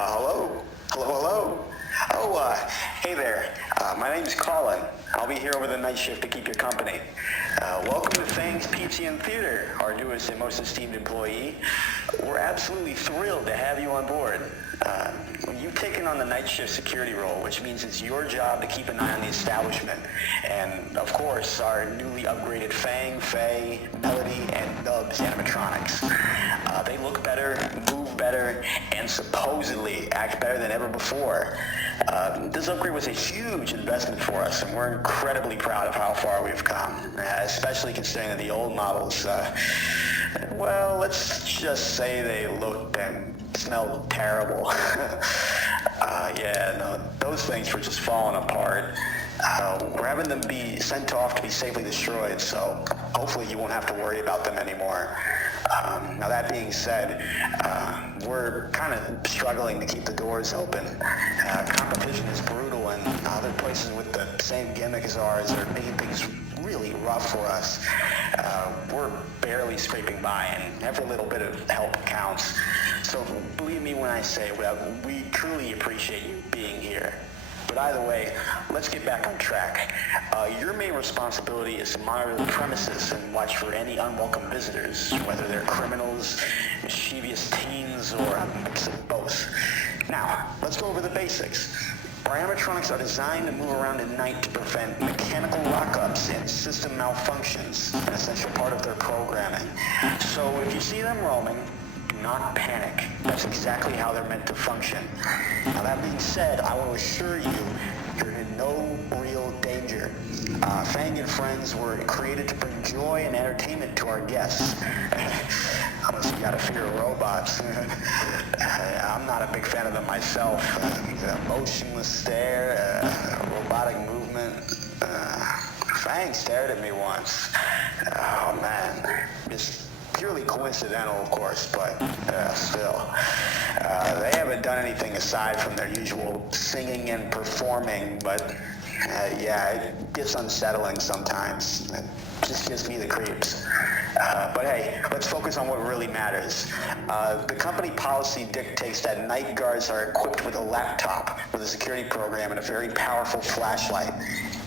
Hello? Hello? Oh, hey there. My name's Colin. I'll be here over the night shift to keep you company. Welcome to Fang's Pizza and Theater, our newest and most esteemed employee. We're absolutely thrilled to have you on board. You've taken on the night shift security role, which means it's your job to keep an eye on the establishment. And, of course, our newly upgraded Fang, Faye, Melody, and Nubs animatronics. They look better, move better, and supposedly act better than ever before. This upgrade was a huge investment for us, and we're incredibly proud of how far we've come, especially considering that the old models, well, let's just say they looked and smelled terrible. Those things were just falling apart. We're having them be sent off to be safely destroyed, so hopefully you won't have to worry about them anymore. Now that being said, we're kind of struggling to keep the doors open. Competition is brutal, and other places with the same gimmick as ours are making things really rough for us. We're barely scraping by, and every little bit of help counts. So believe me when I say, we truly appreciate you being here. But either way, let's get back on track. Your main responsibility is to monitor the premises and watch for any unwelcome visitors, whether they're criminals, mischievous teens, or a mix of both. Now, let's go over the basics. Our animatronics are designed to move around at night to prevent mechanical lockups and system malfunctions, an essential part of their programming. So if you see them roaming, do not panic. That's exactly how they're meant to function. Now that being said, I will assure you, you're in no real danger. Fang and Friends were created to bring joy and entertainment to our guests. Unless you got a fear of robots. I'm not a big fan of them myself. Motionless stare, robotic movement. Fang stared at me once. Oh man, just purely coincidental, of course, but still. They haven't done anything aside from their usual singing and performing, but it gets unsettling sometimes. It just gives me the creeps. But hey, let's focus on what really matters. The company policy dictates that night guards are equipped with a laptop with a security program and a very powerful flashlight.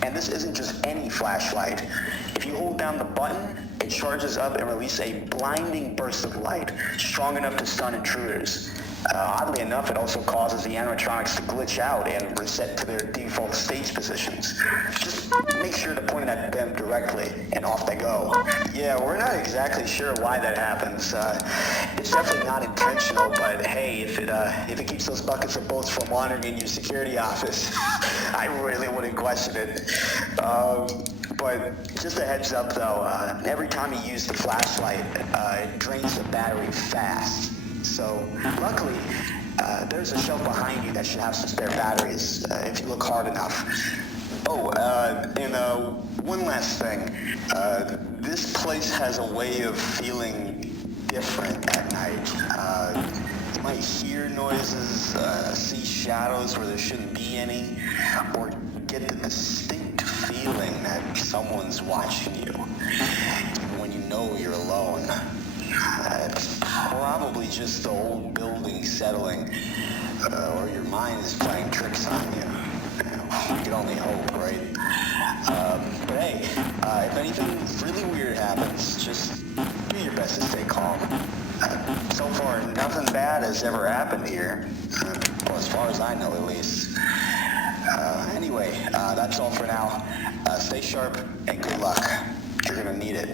And this isn't just any flashlight. If you hold down the button, it charges up and releases a blinding burst of light, strong enough to stun intruders. Oddly enough, it also causes the animatronics to glitch out and reset to their default stage positions. Just make sure to point it at them directly, and off they go. Yeah, we're not exactly sure why that happens. It's definitely not intentional, but hey, if it keeps those buckets of bolts from wandering in your security office, I really wouldn't question it. But just a heads up though, every time you use the flashlight, it drains the battery fast. So luckily, there's a shelf behind you that should have some spare batteries if you look hard enough. Oh, and one last thing. This place has a way of feeling different at night. You might hear noises, see shadows where there shouldn't be any, or get the distinct feeling that someone's watching you, even when you know you're alone. It's probably just the old building settling, or your mind is playing tricks on you. We can only hope, right? But hey, if anything really weird happens, just do your best to stay calm. So far, nothing bad has ever happened here. Well, as far as I know, at least. Anyway, that's all for now. Stay sharp and good luck. You're gonna need it.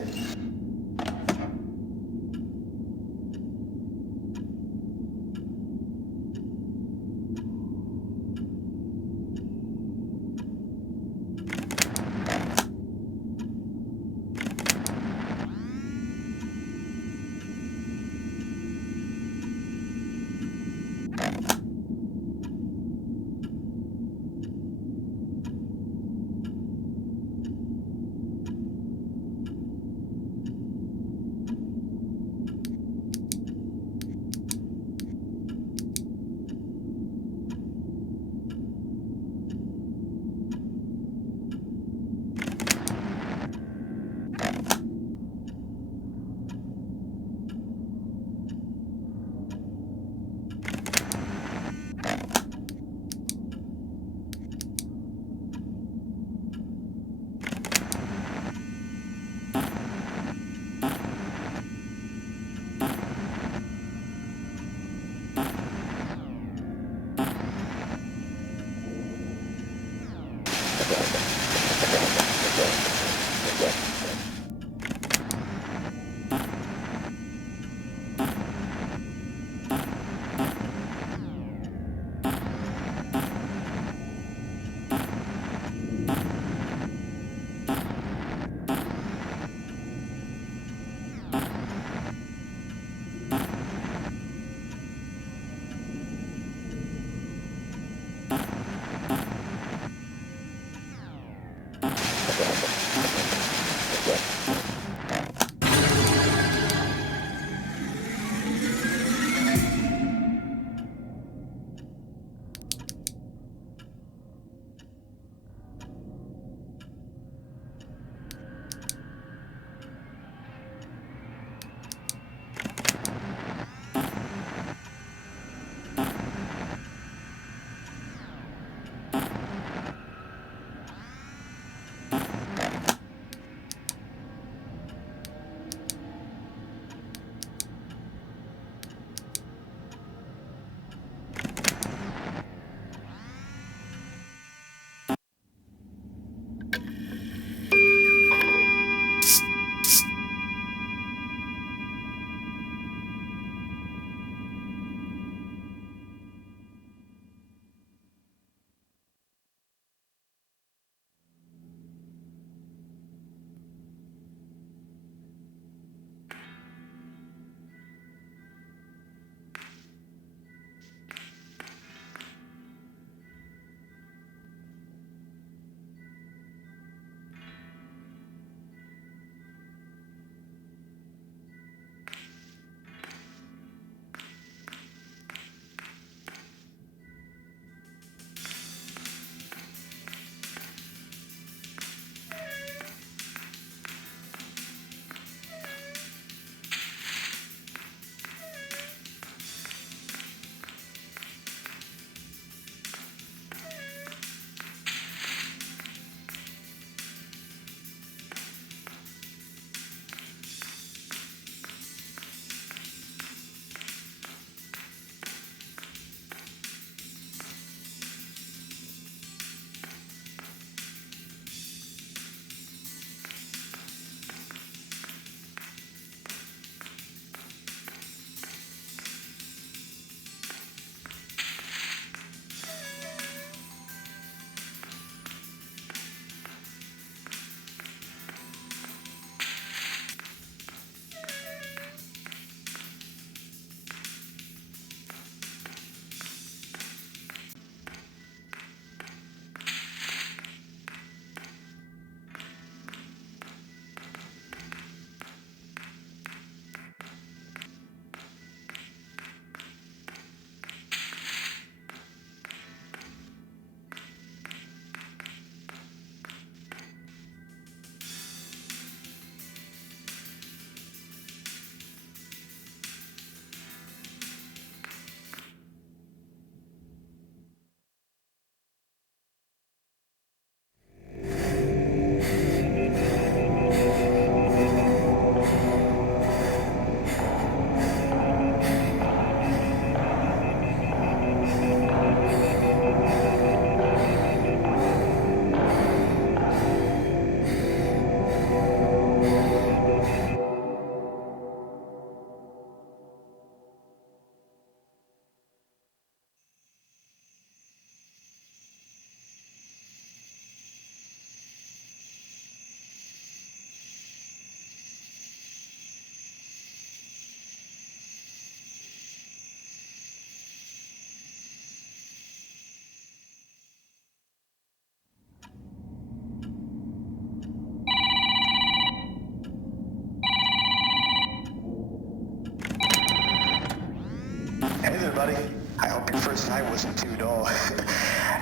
Hey there, buddy. I hope your first night wasn't too dull.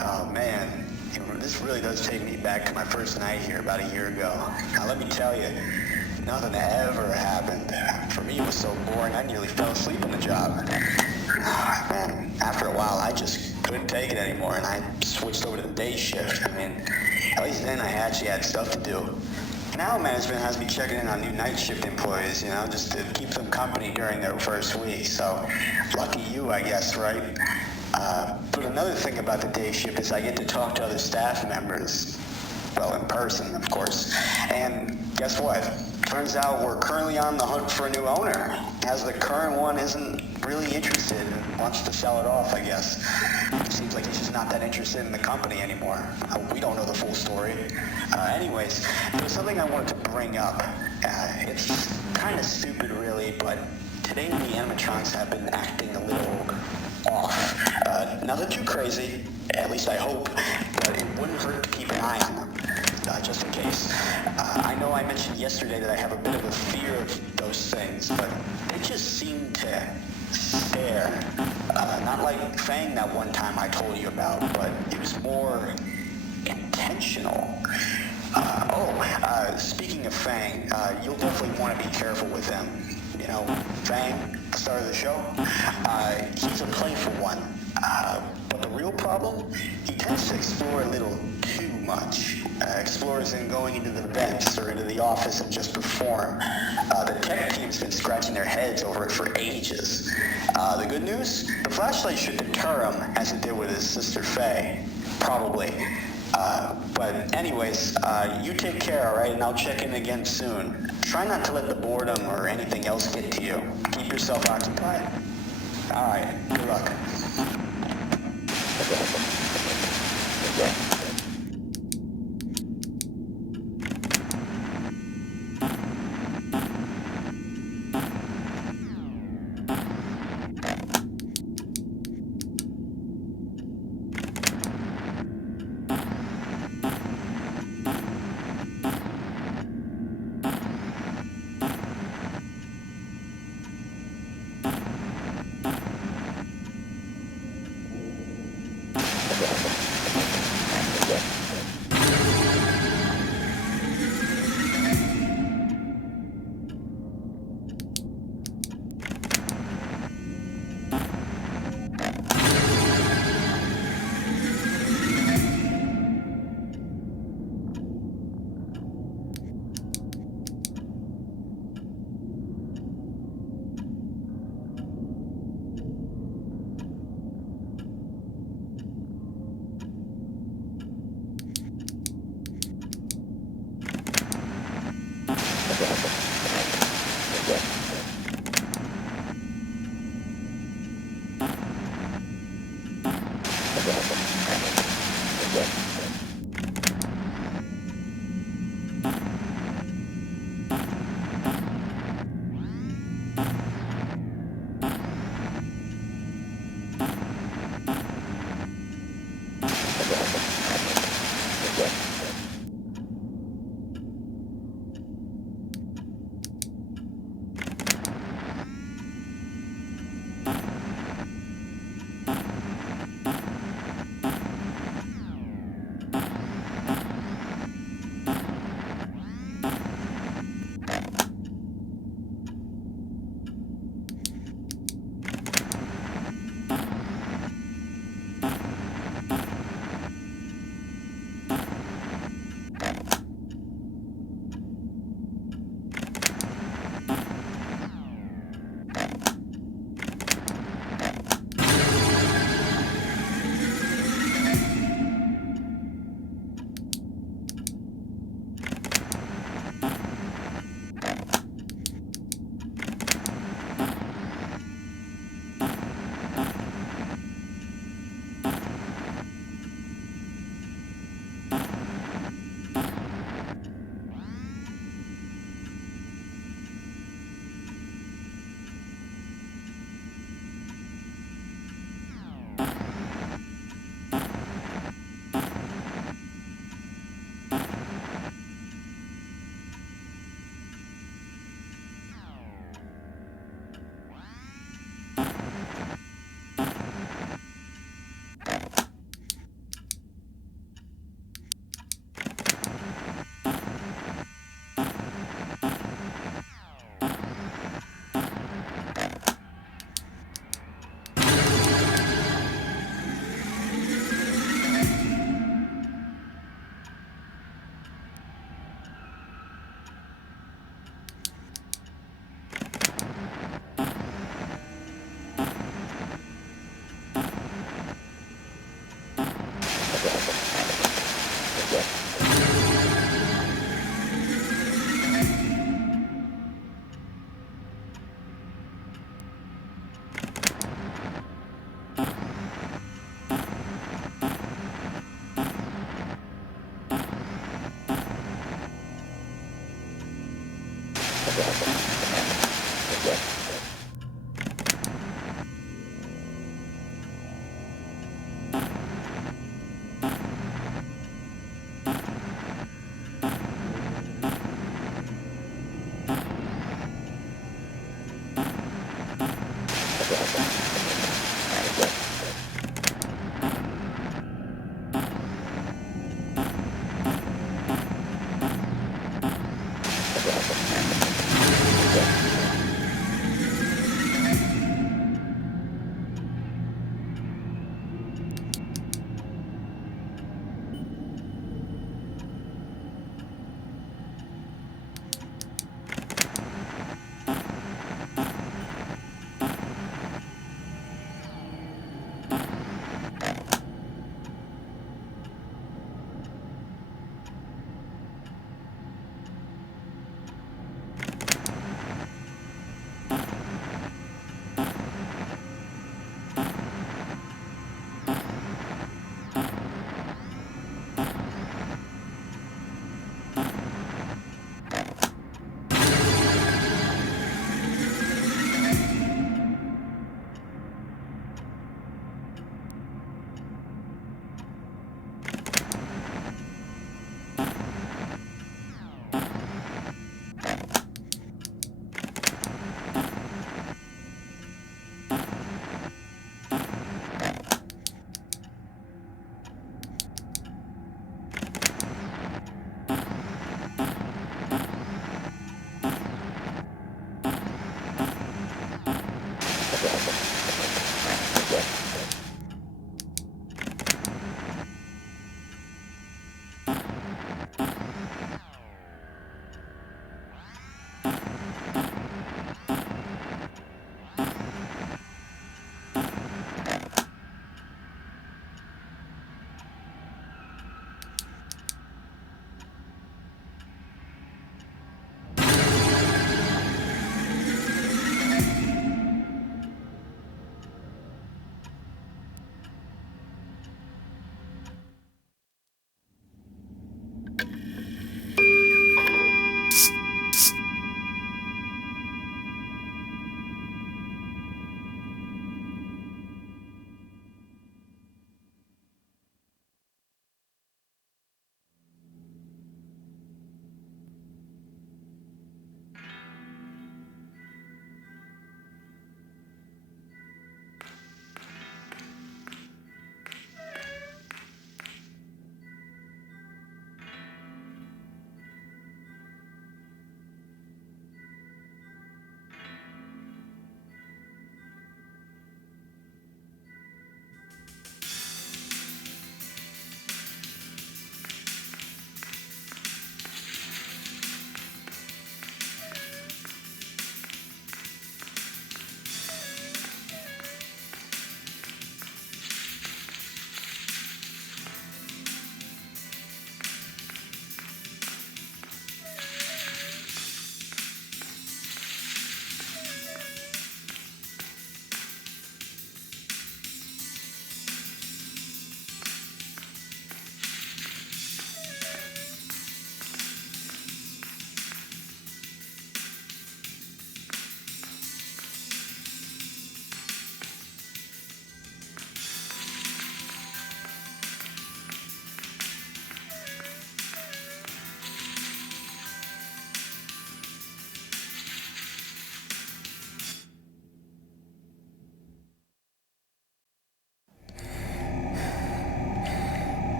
Oh, man. This really does take me back to my first night here about a year ago. Now, let me tell you, nothing ever happened. For me, it was so boring, I nearly fell asleep on the job. Man, after a while, I just couldn't take it anymore, and I switched over to the day shift. I mean, at least then I actually had stuff to do. Now management has me checking in on new night shift employees, just to keep them company during their first week. So, lucky you, I guess, right? But another thing about the day shift is I get to talk to other staff members. well, in person, of course. And guess what? Turns out we're currently on the hunt for a new owner, as the current one isn't really interested and wants to sell it off, I guess. It seems like he's just not that interested in the company anymore. We don't know the full story. Anyways, there's something I wanted to bring up. It's kind of stupid, really, but today the animatronics have been acting a little off. Nothing too crazy, at least I hope, but it wouldn't hurt to keep an eye on them, just in case. I know I mentioned yesterday that I have a bit of a fear of those things, but they just seem to stare. Not like Fang that one time I told you about, but it was more intentional. Speaking of Fang, you'll definitely want to be careful with him. You know, Fang, the star of the show, he's a playful one. But the real problem, he tends to explore a little too much. Explores in going into the vents or into the office and just perform. The tech team's been scratching their heads over it for ages. The good news? The flashlight should deter him, as it did with his sister Faye. Probably. But anyways, you take care, alright? And I'll check in again soon. Try not to let the boredom or anything else get to you. Keep yourself occupied. Alright, good luck. Okay.